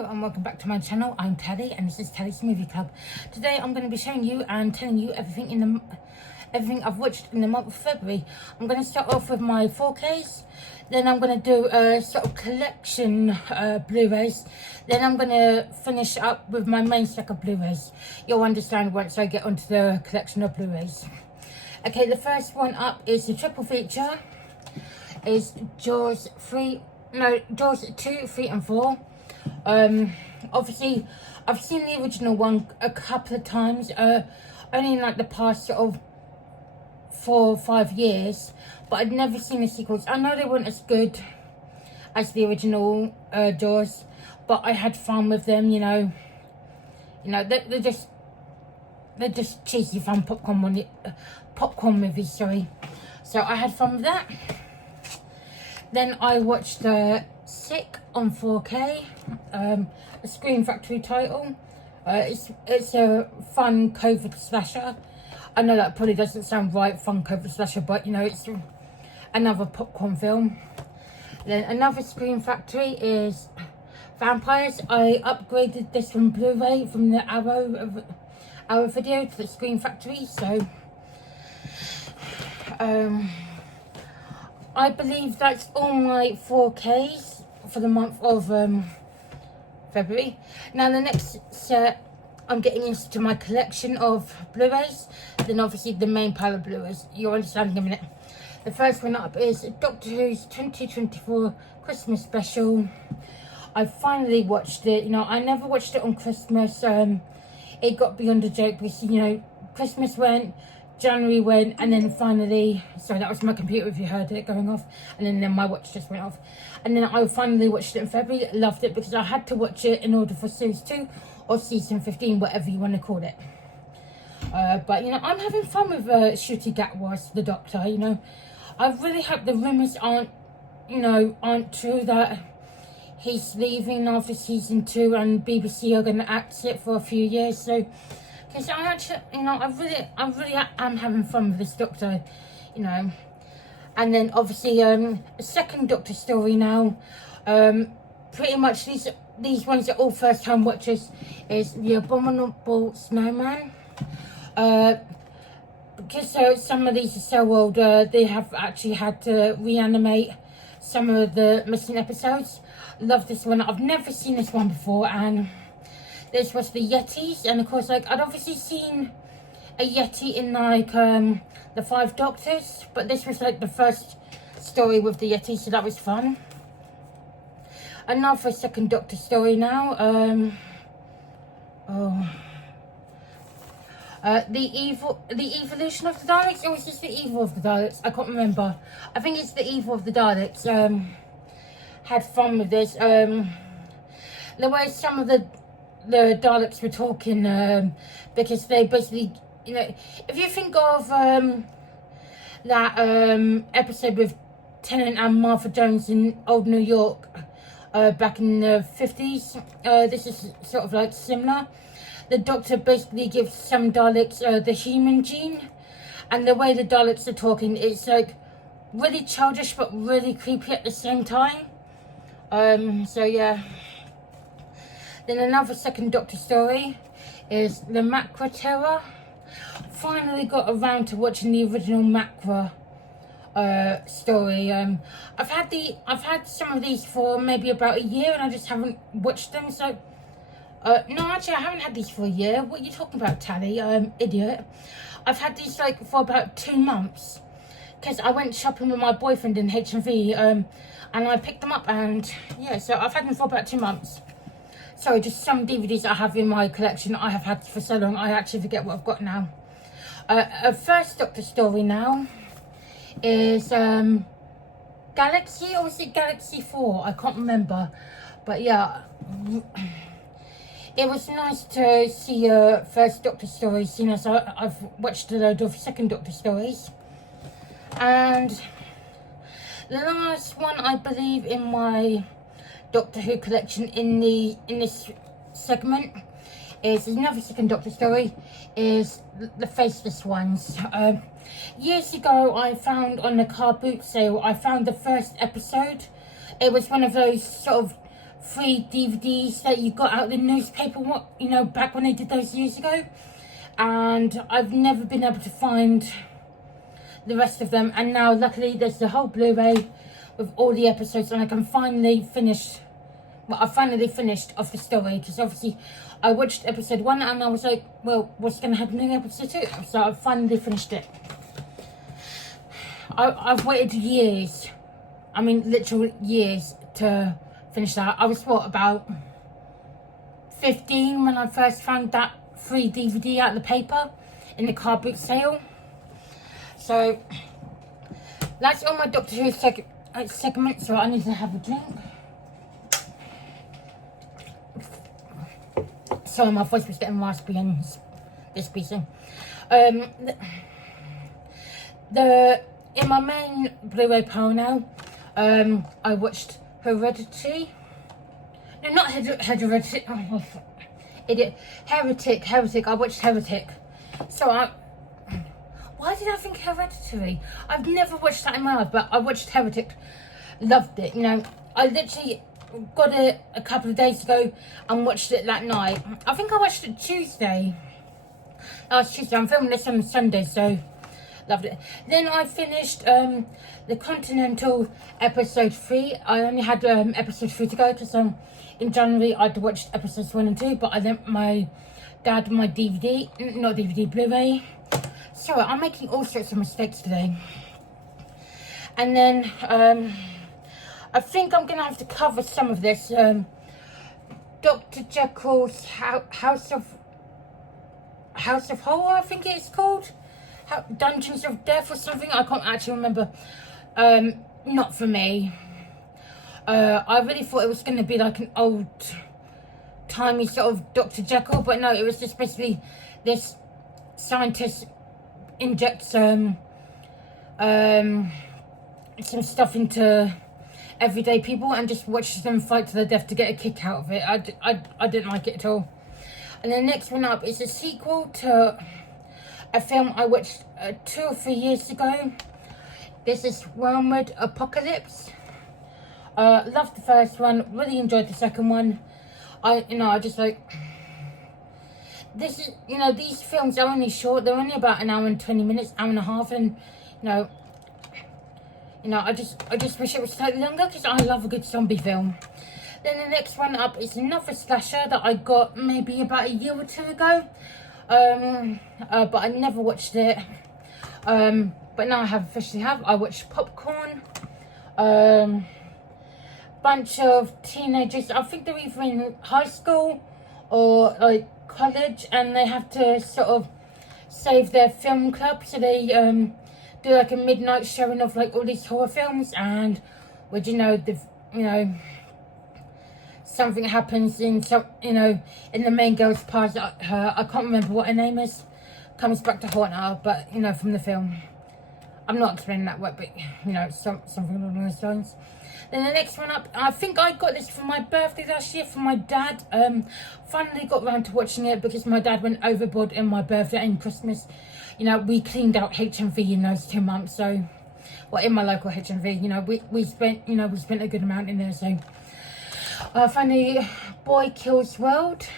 Hello and welcome back to my channel. I'm Teddy and this is Teddy's Movie Club. Today I'm going to be showing you and telling you everything I've watched in the month of February. I'm going to start off with my 4Ks, then I'm going to do a sort of collection Blu-rays, then I'm going to finish up with my main stack of Blu-rays. You'll understand once I get onto the collection of Blu-rays. Okay, the first one up is the triple feature. Is Jaws 2, 3 and 4. Obviously I've seen the original one a couple of times, only in like the past sort of 4 or 5 years, but I'd never seen the sequels. I know they weren't as good as the original Jaws, but I had fun with them, you know, they're just cheesy fun popcorn movies, sorry. So I had fun with that. Then I watched Sick on 4K, a Scream Factory title. It's a fun COVID slasher. I know that probably doesn't sound right, fun COVID slasher, but you know, it's another popcorn film. Then another Scream Factory is Vampires. I upgraded this from Blu-ray from the Arrow video to the Scream Factory, so I believe that's all my 4Ks for the month of February. Now the next set, I'm getting into my collection of Blu-rays, then obviously the main pile of Blu-rays. You'll understand in a minute. The first one up is Doctor Who's 2024 Christmas special. I finally watched it. You know, I never watched it on Christmas. It got beyond a joke because, you know, Christmas went, January went, and then finally, sorry, that was my computer if you heard it going off, and then my watch just went off. And then I finally watched it in February. Loved it because I had to watch it in order for series 2 or season 15, whatever you want to call it. But you know, I'm having fun with Ncuti Gatwa's The Doctor. You know, I really hope the rumours aren't true that he's leaving after season 2 and BBC are going to axe it for a few years. So, because I actually, you know, I really am having fun with this Doctor, you know. And then obviously a second Doctor story now. Pretty much these ones are all first time watchers. Is The Abominable Snowman. Because some of these are so old, they have actually had to reanimate some of the missing episodes. Love this one. I've never seen this one before, and this was the Yetis, and of course, like, I'd obviously seen a Yeti in like the 5 Doctors, but this was like the first story with the Yeti, so that was fun. Another second Doctor story now. The Evolution of the Daleks, or was this the Evil of the Daleks? I can't remember. I think it's the Evil of the Daleks. Had fun with this. The way some of the Daleks were talking, because they basically, you know, if you think of that episode with Tennant and Martha Jones in Old New York back in the 50s, this is sort of like similar. The Doctor basically gives some Daleks the human gene, and the way the Daleks are talking, it's like really childish but really creepy at the same time. So yeah. Then another second Doctor story is the Macra Terror. Finally got around to watching the original Macra story. I've had some of these for maybe about a year, and I just haven't watched them. So no, actually, I haven't had these for a year. What are you talking about, Tally? Idiot. I've had these like for about 2 months, because I went shopping with my boyfriend in HMV, and I picked them up, and yeah, so I've had them for about 2 months. Sorry, just some DVDs I have in my collection I have had for so long, I actually forget what I've got now. A first Doctor story now is Galaxy, or was it Galaxy 4? I can't remember. But yeah, it was nice to see first Doctor stories, you know, so I've watched a load of second Doctor stories. And the last one, I believe, in my Doctor Who collection in this segment is another second Doctor story, is the Faceless Ones. Years ago, I found on the car boot sale, I found the first episode. It was one of those sort of free DVDs that you got out of the newspaper, back when they did those years ago. And I've never been able to find the rest of them. And now, luckily, there's the whole Blu-ray with all the episodes, and I can finally finish. Well, I finally finished off the story, because obviously I watched episode 1 and I was like, well, what's going to happen in episode 2? So I finally finished it. I've waited years, I mean literal years, to finish that. I was about 15 when I first found that free DVD out of the paper in the car boot sale. So that's all my Doctor Who segment, so I need to have a drink. Sorry, my voice was getting raspy and this piecing. In my main Blu-ray pile now, I watched Hereditary. No, not Hereditary. Oh, idiot. Heretic. I watched Heretic. So why did I think Hereditary? I've never watched that in my life, but I watched Heretic. Loved it. I literally got it a couple of days ago and watched it that night. I think I watched it Tuesday. Last Tuesday. I'm filming this on Sunday, so loved it. Then I finished the Continental episode 3. I only had episode 3 to go, because in January I'd watched episodes 1 and 2, but I lent my dad my Blu-ray. Sorry, I'm making all sorts of mistakes today. And then I think I'm gonna have to cover some of this. Dr. Jekyll's House of Horror, I think it's called. Dungeons of Death or something. I can't actually remember. Not for me. I really thought it was going to be like an old timey sort of Dr. Jekyll, but no, it was just basically this scientist injects some stuff into everyday people and just watches them fight to the death to get a kick out of it. I didn't like it at all. And the next one up is a sequel to a film I watched 2 or 3 years ago. This is Wormwood Apocalypse. Loved the first one, really enjoyed the second one. I just like, this is, these films are only short. They're only about an hour and 20 minutes, hour and a half, and I just wish it was slightly longer, because I love a good zombie film. Then the next one up is another slasher that I got maybe about a year or 2 ago. But I never watched it. But now I officially have. I watched Popcorn. Bunch of teenagers. I think they're either in high school or like college, and they have to sort of save their film club. So they do like a midnight showing of like all these horror films, and something happens in in the main girl's past. I can't remember what her name is. Comes back to haunt her, but from the film. I'm not explaining that word, but something along those lines. Then the next one up, I think I got this for my birthday last year from my dad. Finally got around to watching it because my dad went overboard in my birthday and Christmas. We cleaned out HMV in those 2 months, so in my local HMV, we spent a good amount in there. So finally, Boy Kills World.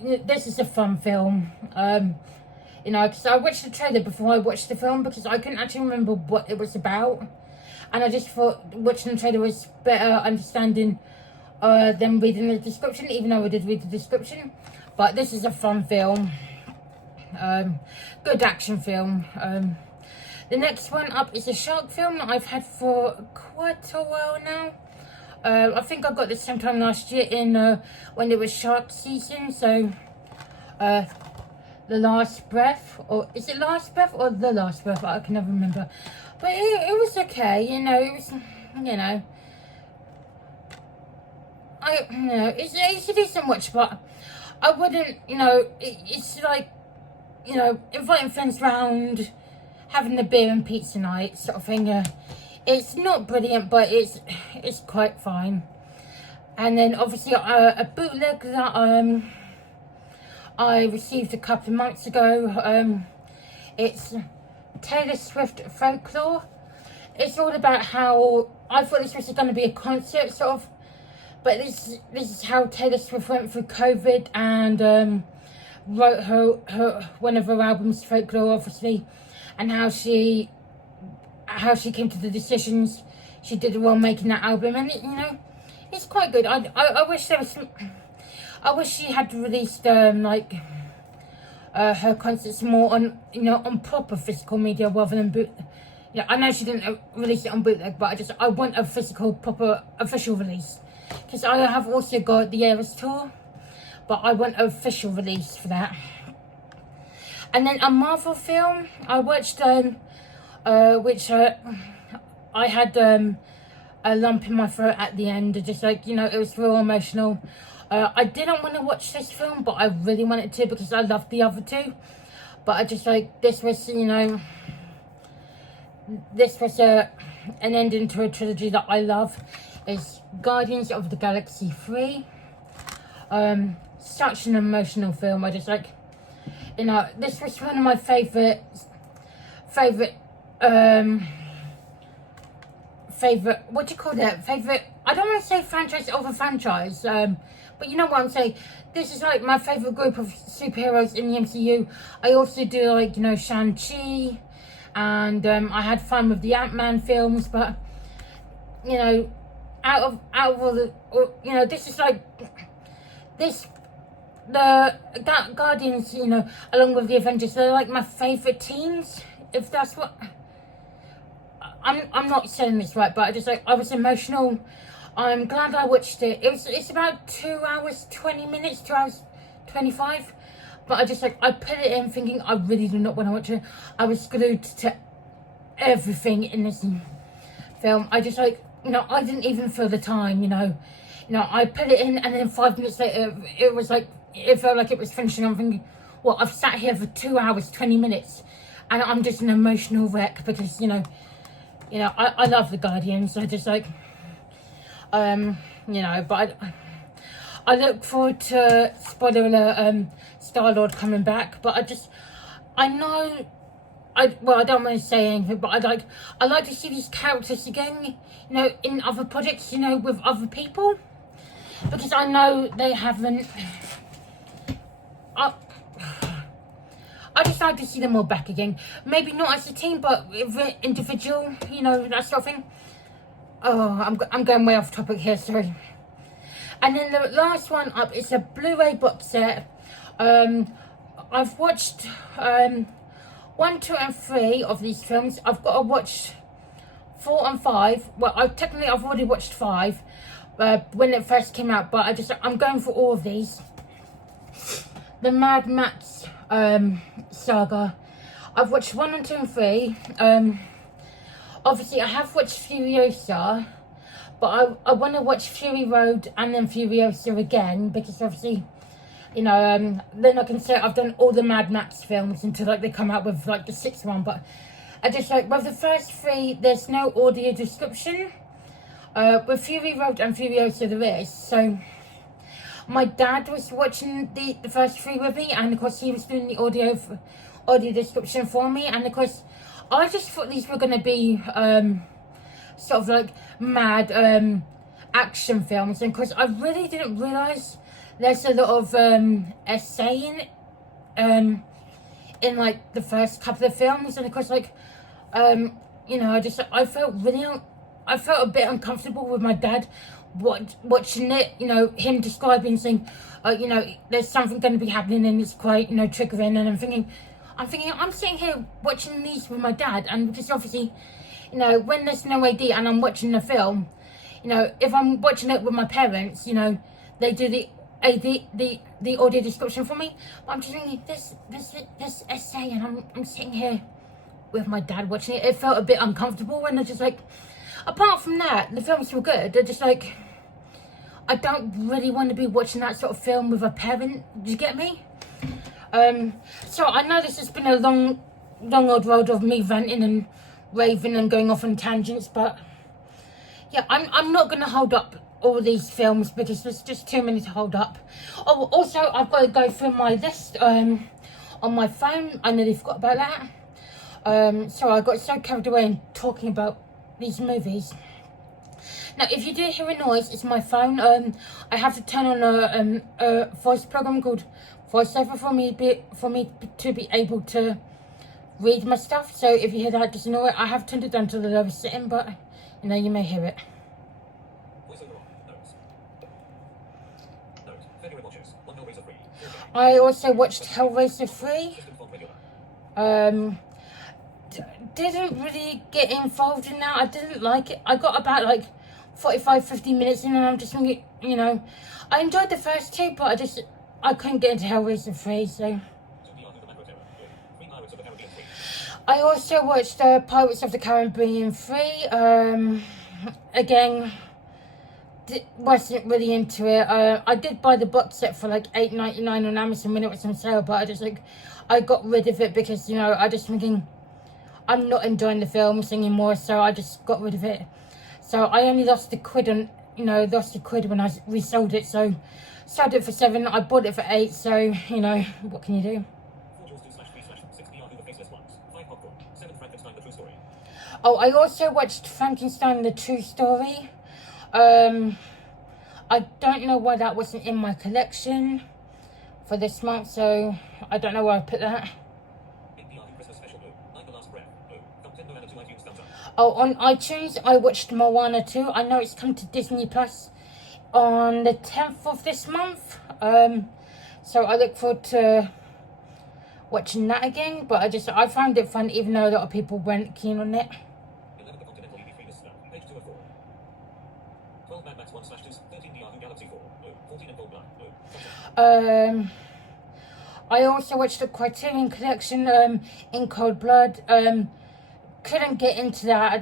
This is a fun film. Because I watched the trailer before I watched the film, because I couldn't actually remember what it was about, and I just thought watching the trailer was better understanding than reading the description, even though I did read the description. But this is a fun film, good action film. The next one up is a shark film that I've had for quite a while now. I think I got this sometime last year when it was shark season. So The Last Breath, or is it Last Breath or The Last Breath? I can never remember. But it was okay, it was, it's a decent watch, but I wouldn't, it's like, inviting friends round, having a beer and pizza night sort of thing. It's not brilliant, but it's quite fine. And then obviously a bootleg that I received a couple of months ago. It's Taylor Swift Folklore. It's all about how I thought this was going to be a concert sort of But this is how Taylor Swift went through COVID and wrote her one of her albums, Folklore, obviously, and how she came to the decisions she did while making that album, and it's quite good. I wish there was I wish she had released like her concerts more on on proper physical media rather than boot. Yeah, I know she didn't release it on bootleg, but I want a physical, proper, official release. Because I have also got the Eras tour, but I want an official release for that. And then a Marvel film I watched, which I had a lump in my throat at the end. Just like, it was real emotional. I didn't want to watch this film, but I really wanted to because I loved the other two. But I just like, this was, this was an ending to a trilogy that I love. Is Guardians of the Galaxy 3. Such an emotional film. I just like, this was one of my favorite, what do you call that? Favorite, I don't want to say franchise over franchise, but you know what I'm saying. This is like my favorite group of superheroes in the MCU. I also do like, Shang-Chi, and I had fun with the Ant-Man films, but out of all the, this is like, the Guardians, along with the Avengers, they're like my favorite teams, if that's what, I'm not saying this right, but I was emotional. I'm glad I watched it. It's about 2 hours 20 minutes, 2 hours 25, but I put it in thinking I really do not want to watch it. I was glued to everything in this film. I didn't even feel the time, I put it in, and then 5 minutes later, it felt like it was finishing. I'm thinking, well, I've sat here for 2 hours, 20 minutes, and I'm just an emotional wreck because, I love the Guardians. But I look forward to, spoiler alert, Star-Lord coming back, but I know, I don't want to say anything, but I like to see these characters again, in other projects, with other people, because I know they haven't. I just like to see them all back again. Maybe not as a team, but individual, that sort of thing. Oh, I'm going way off topic here, sorry. And then the last one up is a Blu-ray box set. I've watched 1, 2, and 3 of these films. I've got to watch 4 and 5. Well, I've already watched 5 when it first came out, but I'm going for all of these. The Mad Max saga. I've watched 1 and 2 and 3. Obviously I have watched Furiosa, but I want to watch Fury Road and then Furiosa again, because obviously, then I can say I've done all the Mad Max films until they come out with the 6th one. But I with the first 3, there's no audio description. With Fury Road and Furiosa there is. So my dad was watching the first 3 with me, and of course he was doing the audio description for me, and of course I just thought these were going to be sort of mad action films, and of course I really didn't realise there's a lot of essay in the first couple of films, and of course I felt a bit uncomfortable with my dad watching it, him describing, saying, there's something going to be happening and it's quite, triggering, and I'm thinking, I'm sitting here watching these with my dad, and because obviously, when there's no AD and I'm watching the film, if I'm watching it with my parents, they do the audio description for me, but I'm just thinking, this essay, and I'm sitting here with my dad watching it. It felt a bit uncomfortable, and apart from that, the films were good. They're I don't really want to be watching that sort of film with a parent. Do you get me? So I know this has been a long old road of me ranting and raving and going off on tangents, but yeah, I'm not going to hold up all these films because there's just too many to hold up. Oh, also I've got to go through my list on my phone. I nearly forgot about that. So I got so carried away in talking about these movies. Now, if you do hear a noise, it's my phone. I have to turn on a voice program called VoiceOver for me to be able to read my stuff. So if you hear that, just ignore it. I have turned it down to the lowest setting, but you may hear it. I also watched Hellraiser 3. Didn't really get involved in that. I didn't like it. I got about like 45-50 minutes in and I'm just thinking, I enjoyed the first two, but I couldn't get into Hellraiser 3, so. I also watched Pirates of the Caribbean 3. Again, wasn't really into it. I did buy the box set for like $8.99 on Amazon when it was on sale, but I got rid of it because, I just thinking, I'm not enjoying the films anymore, so I just got rid of it. So I only lost £1 when I resold it, so sold it for $7, I bought it for $8, so, what can you do? Oh, I also watched Frankenstein, the True Story. I don't know why that wasn't in my collection for this month, so I don't know where I put that. Oh, on iTunes, I watched Moana 2. I know it's come to Disney Plus on the 10th of this month. So I look forward to watching that again. But I found it fun, even though a lot of people weren't keen on it. I also watched the Criterion Collection in Cold Blood. Couldn't get into that.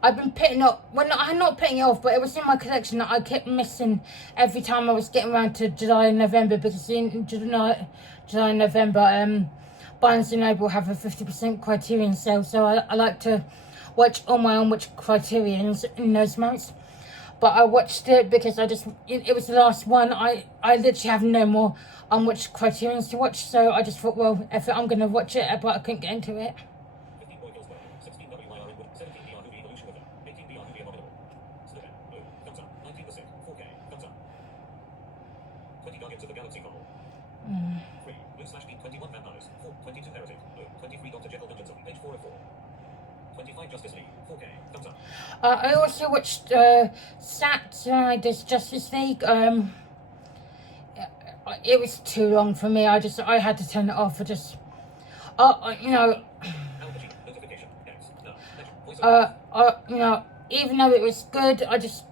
I've been putting up, I'm not putting it off, but it was in my collection that I kept missing every time I was getting around to July and November, because in July and November, Barnes & Noble have a 50% Criterion sale, so I like to watch all my own Criterions in those months. But I watched it because it was the last one. I literally have no more unwatched Criterions to watch, so I just thought, well, if I'm going to watch it, but I couldn't get into it. I also watched Zack Snyder's Justice League. It was too long for me. I had to turn it off. Even though it was good, I just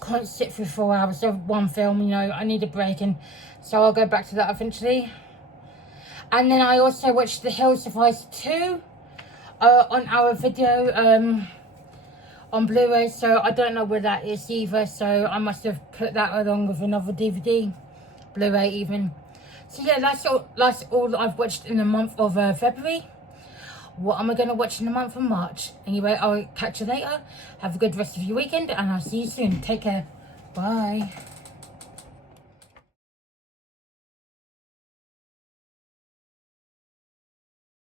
can't sit through 4 hours of one film. I need a break, and so I'll go back to that eventually. And then I also watched The Hills of Ice 2 on our video on Blu-ray, so I don't know where that is either, so I must have put that along with another DVD, Blu-ray even. So yeah, that's all that I've watched in the month of February. What am I going to watch in the month of March? Anyway, I'll catch you later. Have a good rest of your weekend, and I'll see you soon. Take care. Bye.